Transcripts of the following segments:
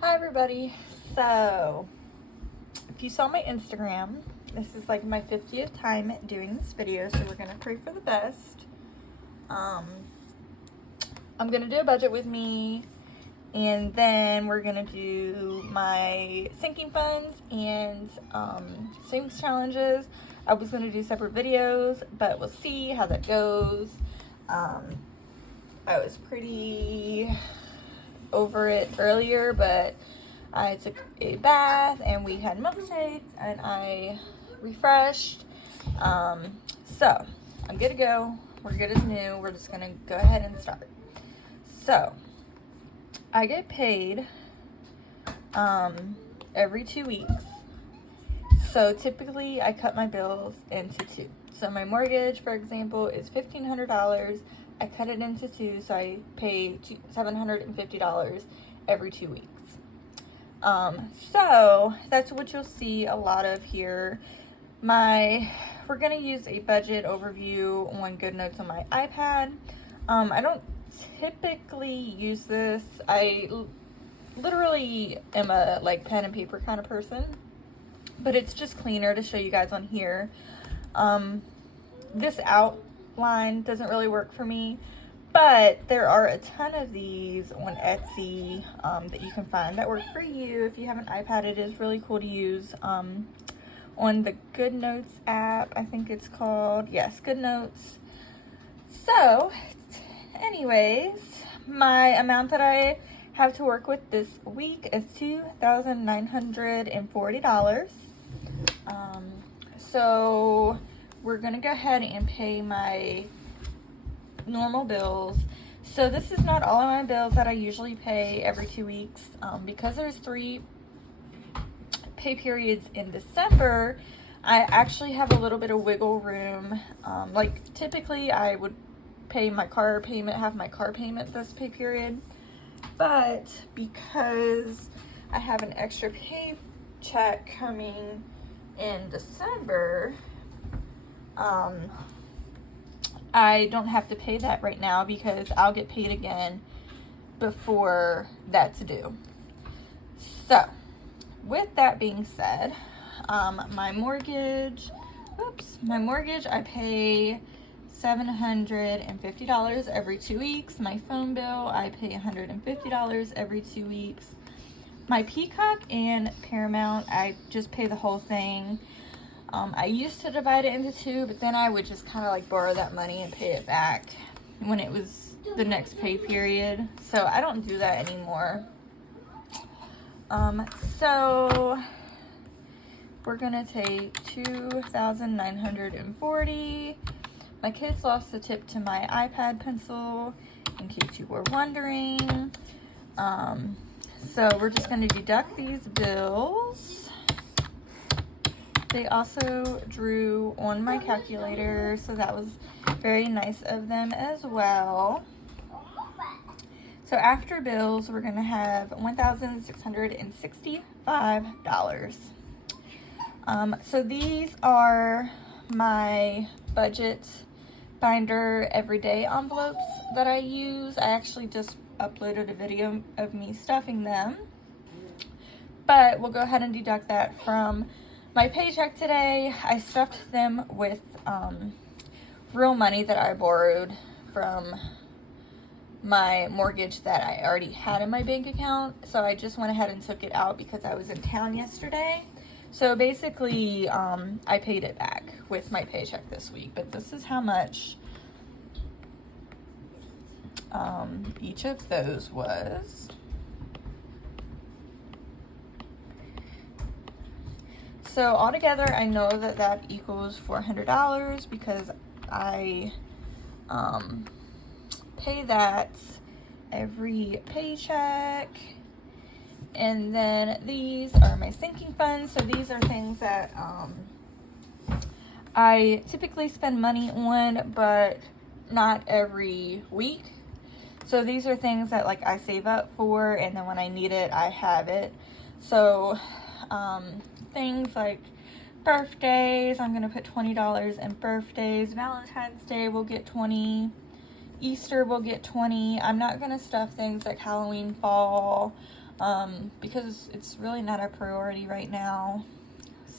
Hi everybody. So, if you saw my Instagram, this is like my 50th time doing this video, so we're gonna pray for the best. I'm gonna do a budget with me, and then we're gonna do my sinking funds and savings challenges. I was gonna do separate videos, but we'll see how that goes. I was pretty over it earlier, but I took a bath and we had milkshakes and I refreshed. So I'm good to go. We're good as new. We're just gonna go ahead and start. So I get paid every 2 weeks. So typically I cut my bills into two. So my mortgage, for example, is $1,500. I cut it into two, so I pay $750 every 2 weeks. So that's what you'll see a lot of here. We're gonna use a budget overview on GoodNotes on my iPad. I don't typically use this. I literally am a pen and paper kind of person, but it's just cleaner to show you guys on here. This outline doesn't really work for me, but there are a ton of these on Etsy that you can find that work for you. If you have an iPad, it is really cool to use on the GoodNotes app. I think it's called, yes, GoodNotes. So anyways, my amount that I have to work with this week is $2,940. So we're gonna go ahead and pay my normal bills. So this is not all of my bills that I usually pay every 2 weeks, because there's 3 pay periods in December. I actually have a little bit of wiggle room. Typically I would pay my car payment, have my car payment this pay period, but because I have an extra paycheck coming in December, I don't have to pay that right now because I'll get paid again before that's due. So with that being said, my mortgage, I pay $750 every 2 weeks. My phone bill, I pay $150 every 2 weeks. My Peacock and Paramount, I just pay the whole thing. I used to divide it into 2, but then I would just kind of borrow that money and pay it back when it was the next pay period. So I don't do that anymore. So we're gonna take $2,940. My kids lost the tip to my iPad pencil, in case you were wondering. So we're just gonna deduct these bills. They also drew on my calculator, so that was very nice of them as well. So after bills, we're gonna have $1,665. So these are my budget binder everyday envelopes that I use. I actually just uploaded a video of me stuffing them, but we'll go ahead and deduct that from my paycheck today. I stuffed them with real money that I borrowed from my mortgage that I already had in my bank account. So I just went ahead and took it out because I was in town yesterday. So basically, I paid it back with my paycheck this week, but this is how much each of those was. So altogether, I know that equals $400 because I pay that every paycheck. And then these are my sinking funds. So these are things that I typically spend money on, but not every week. So these are things that I save up for, and then when I need it, I have it. So things like birthdays, I'm gonna put $20 in birthdays. Valentine's Day will get $20. Easter will get $20. I'm not gonna stuff things like Halloween, fall, because it's really not a priority right now.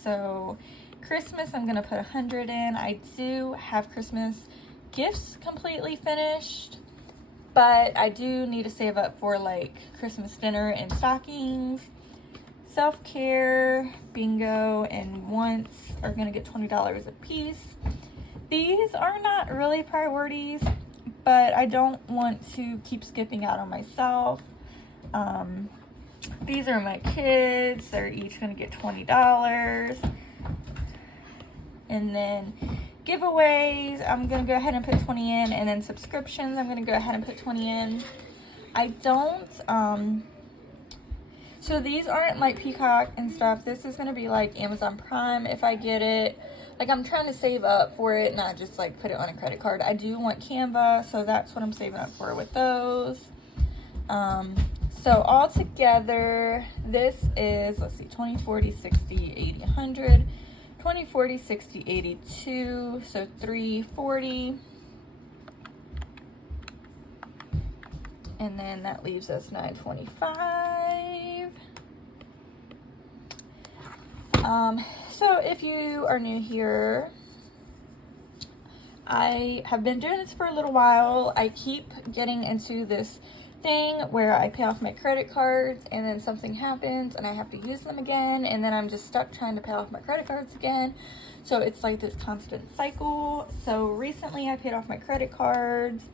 So Christmas, I'm gonna put 100 in. I do have Christmas gifts completely finished, but I do need to save up for like Christmas dinner and stockings. Self-care, bingo, and wants are gonna get $20 a piece. These are not really priorities, but I don't want to keep skipping out on myself. These are my kids. They're each gonna get $20. And then giveaways, I'm gonna go ahead and put 20 in, and then subscriptions, I'm gonna go ahead and put 20 in. I don't, so these aren't like Peacock and stuff. This is gonna be like Amazon Prime if I get it. Like, I'm trying to save up for it, not just like put it on a credit card. I do want Canva, so that's what I'm saving up for with those. So all together, this is, let's see, 20, 40, 60, 80, 100. 20, 40, 60, 82, so 340. And then that leaves us 925. So if you are new here, I have been doing this for a little while. I keep getting into this thing where I pay off my credit cards and then something happens and I have to use them again, and then I'm just stuck trying to pay off my credit cards again. So it's like this constant cycle. So recently I paid off my credit cards.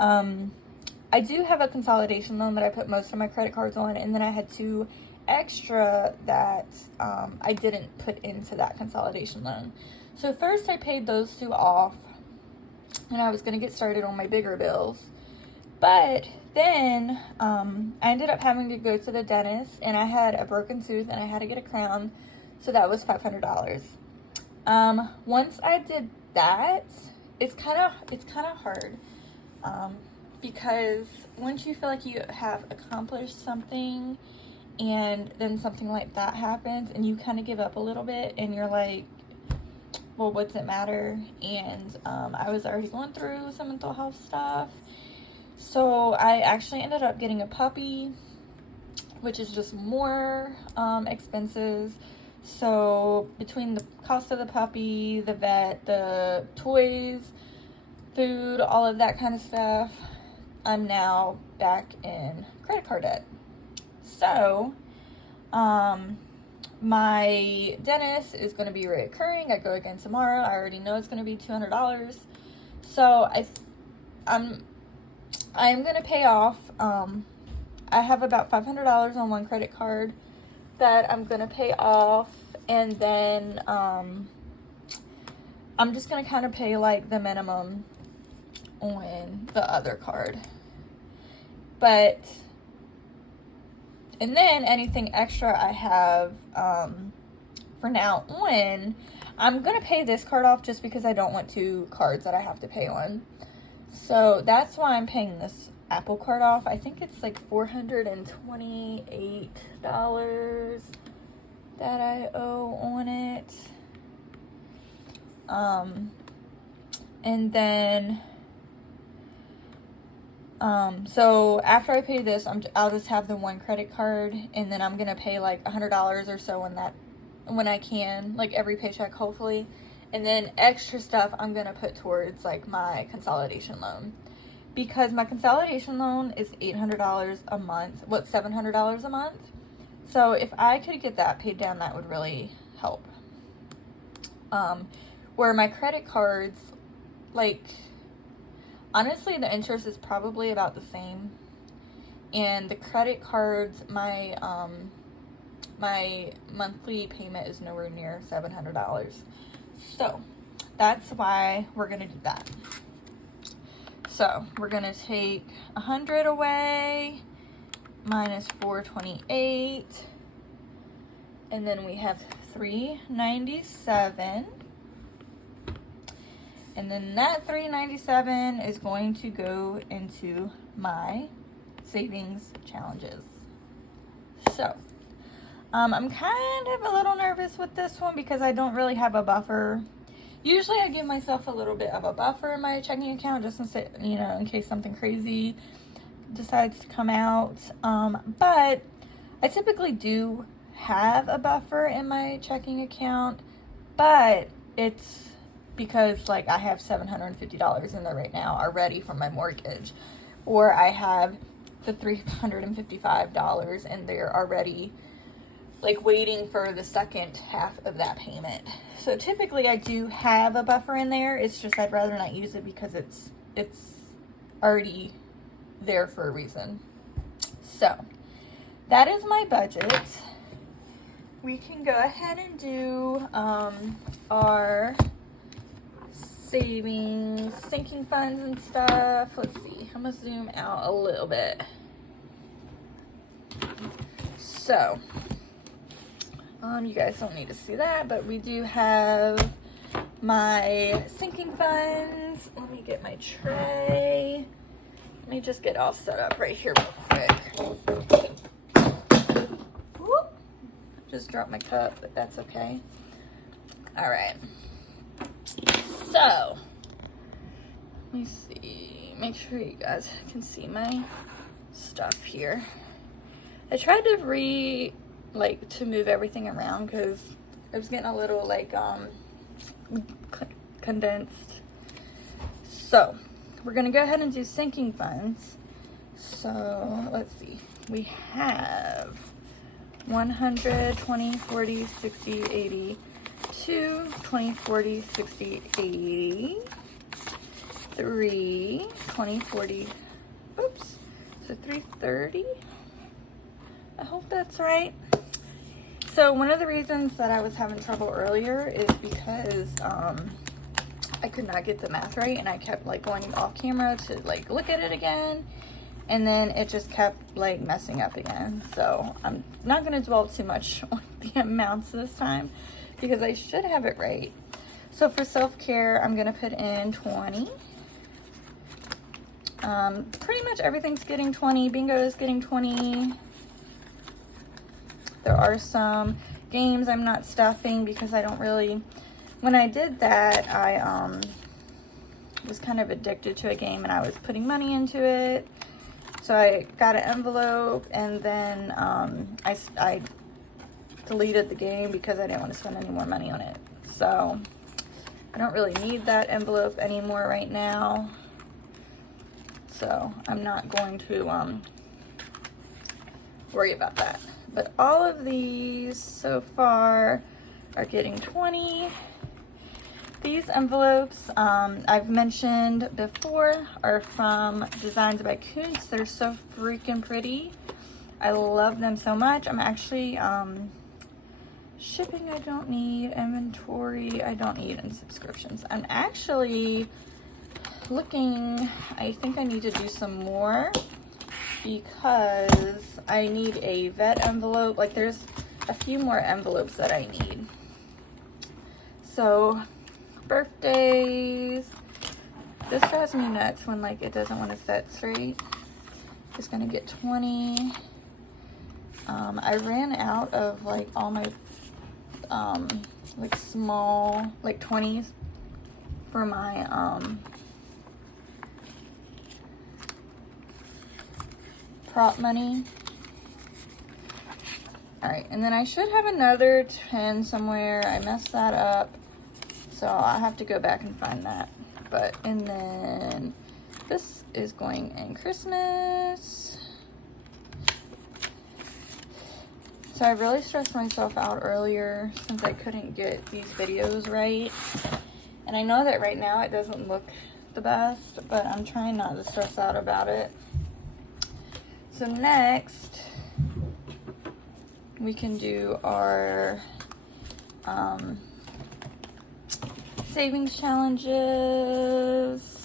I do have a consolidation loan that I put most of my credit cards on, and then I had 2 extra that I didn't put into that consolidation loan. So first I paid those 2 off, and I was going to get started on my bigger bills. But then I ended up having to go to the dentist, and I had a broken tooth and I had to get a crown, so that was $500. Once I did that, it's kind of hard, because once you feel like you have accomplished something and then something like that happens and you kind of give up a little bit and you're like, well, what's it matter? And I was already going through some mental health stuff. So I actually ended up getting a puppy, which is just more expenses. So between the cost of the puppy, the vet, the toys, food, all of that kind of stuff, I'm now back in credit card debt. So my dentist is going to be reoccurring. I go again tomorrow. I already know it's going to be $200. So I'm going to pay off, I have about $500 on one credit card that I'm going to pay off, and then I'm just going to kind of pay like the minimum on the other card. And then anything extra I have for now on, I'm going to pay this card off just because I don't want 2 cards that I have to pay on. So that's why I'm paying this Apple card off. I think it's like $428 that I owe on it. And then, so after I pay this, I'll just have the one credit card, and then I'm going to pay like $100 or so when I can, like every paycheck, hopefully. And then extra stuff I'm going to put towards like my consolidation loan, because my consolidation loan is $800 a month. $700 a month. So if I could get that paid down, that would really help. Where my credit cards, like, honestly, the interest is probably about the same. And the credit cards, my monthly payment is nowhere near $700. So that's why we're going to do that. So we're going to take 100 away, minus 428, and then we have 397. And then that 397 is going to go into my savings challenges. So I'm kind of a little nervous with this one because I don't really have a buffer. Usually I give myself a little bit of a buffer in my checking account just in case something crazy decides to come out. But I typically do have a buffer in my checking account, but it's because like I have $750 in there right now already from my mortgage, or I have the $355 in there already, like waiting for the second half of that payment. So typically I do have a buffer in there. It's just I'd rather not use it because it's already there for a reason. So that is my budget. We can go ahead and do our savings, sinking funds and stuff. Let's see, I'm gonna zoom out a little bit. So, you guys don't need to see that, but we do have my sinking funds. Let me get my tray. Let me just get all set up right here real quick. Whoop. Just dropped my cup, but that's okay. All right. So, let me see. Make sure you guys can see my stuff here. I tried to to move everything around because it was getting a little like condensed. So we're gonna go ahead and do sinking funds. So let's see, we have 100, 20, 40, 60, 80, 2, 20, 40, 60, 80, 3, 20, 40, oops, so 330. I hope that's right. So one of the reasons that I was having trouble earlier is because I could not get the math right, and I kept like going off camera to like look at it again, and then it just kept like messing up again. So I'm not going to dwell too much on the amounts this time because I should have it right. So for self-care, I'm going to put in 20. Pretty much everything's getting 20. Bingo is getting 20. There are some games I'm not stuffing because I don't really, when I did that, I was kind of addicted to a game and I was putting money into it. So I got an envelope, and then I deleted the game because I didn't want to spend any more money on it. So I don't really need that envelope anymore right now. So I'm not going to worry about that. But all of these so far are getting 20. These envelopes, I've mentioned before, are from Designs by Kuntz. They're so freaking pretty. I love them so much. I'm actually, shipping I don't need, inventory I don't need, and subscriptions. I'm actually looking, I think I need to do some more, because I need a vet envelope. Like there's a few more envelopes that I need. So birthdays, this drives me nuts when like it doesn't want to set straight. Just gonna get 20. I ran out of like all my like small like 20s for my prop money. All right, and then I should have another 10 somewhere. I messed that up, so I'll have to go back and find that. But, and then this is going in Christmas. So I really stressed myself out earlier since I couldn't get these videos right. And I know that right now it doesn't look the best, but I'm trying not to stress out about it. So next, we can do our savings challenges.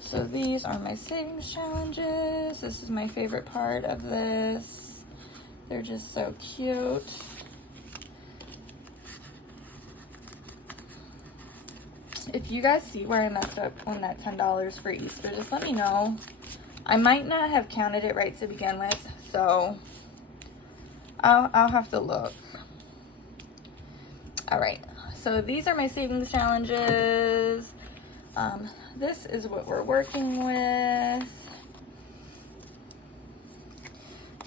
So these are my savings challenges. This is my favorite part of this. They're just so cute. If you guys see where I messed up on that $10 for Easter, just let me know. I might not have counted it right to begin with, so I'll have to look. All right, so these are my savings challenges. This is what we're working with.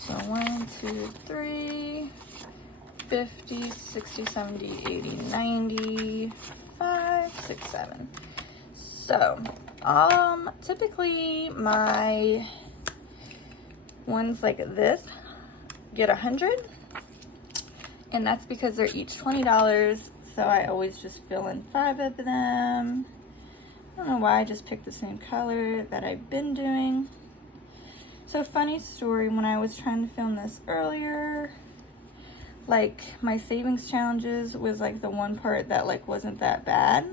So 1, 2, 3, 50, 60, 70, 80, 90, 5, 6, 7. So, typically my ones like this get 100, and that's because they're each $20. So I always just fill in 5 of them. I don't know why I just picked the same color that I've been doing. So funny story, when I was trying to film this earlier, like my savings challenges was like the one part that like wasn't that bad.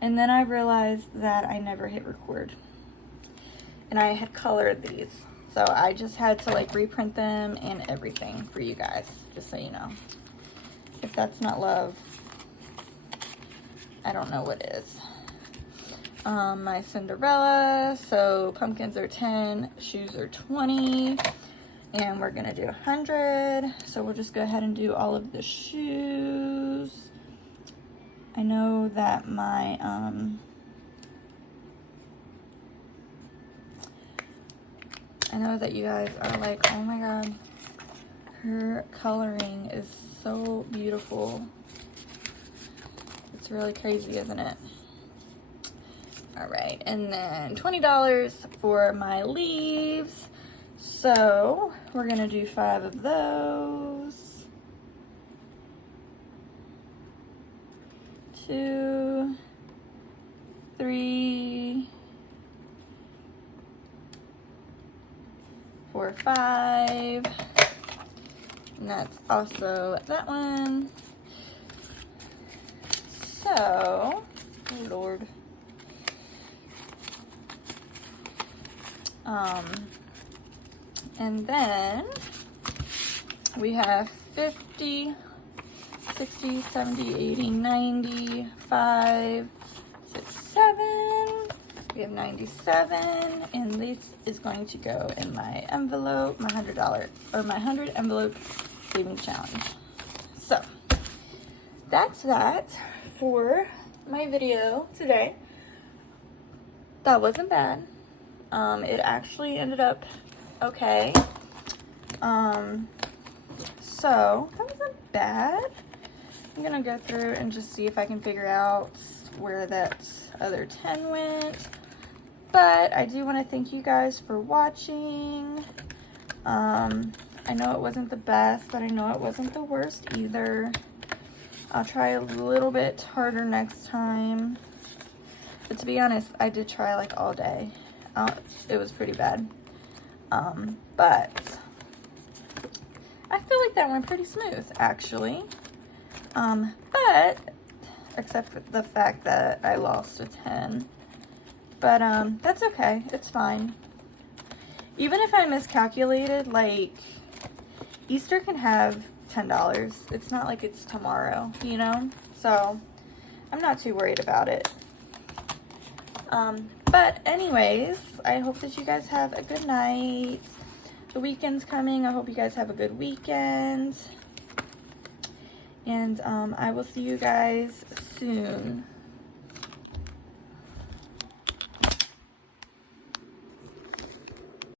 And then I realized that I never hit record. And I had colored these. So I just had to like reprint them and everything for you guys, just so you know. If that's not love, I don't know what is. My Cinderella, so pumpkins are 10, shoes are 20, and we're gonna do 100. So we'll just go ahead and do all of the shoes. I know that my, I know that you guys are like, oh my God, her coloring is so beautiful. It's really crazy, isn't it? All right, and then $20 for my leaves. So we're gonna do 5 of those. 2, 3, 4, 5. And that's also that one. So, oh Lord. And then we have 50, 60, 70, 80, 90, 5, 6, 7. We have 97, and this is going to go in my envelope, my $100 or my 100 envelope savings challenge. So that's that for my video today. That wasn't bad. It actually ended up okay. So that wasn't bad. I'm gonna go through and just see if I can figure out where that other 10 went. But I do want to thank you guys for watching. I know it wasn't the best, but I know it wasn't the worst either. I'll try a little bit harder next time. But to be honest, I did try like all day. It was pretty bad. But I feel like that went pretty smooth, actually. But except for the fact that I lost a 10. But that's okay. It's fine. Even if I miscalculated, like Easter can have $10. It's not like it's tomorrow, you know? So I'm not too worried about it. But anyways, I hope that you guys have a good night. The weekend's coming. I hope you guys have a good weekend. And I will see you guys soon.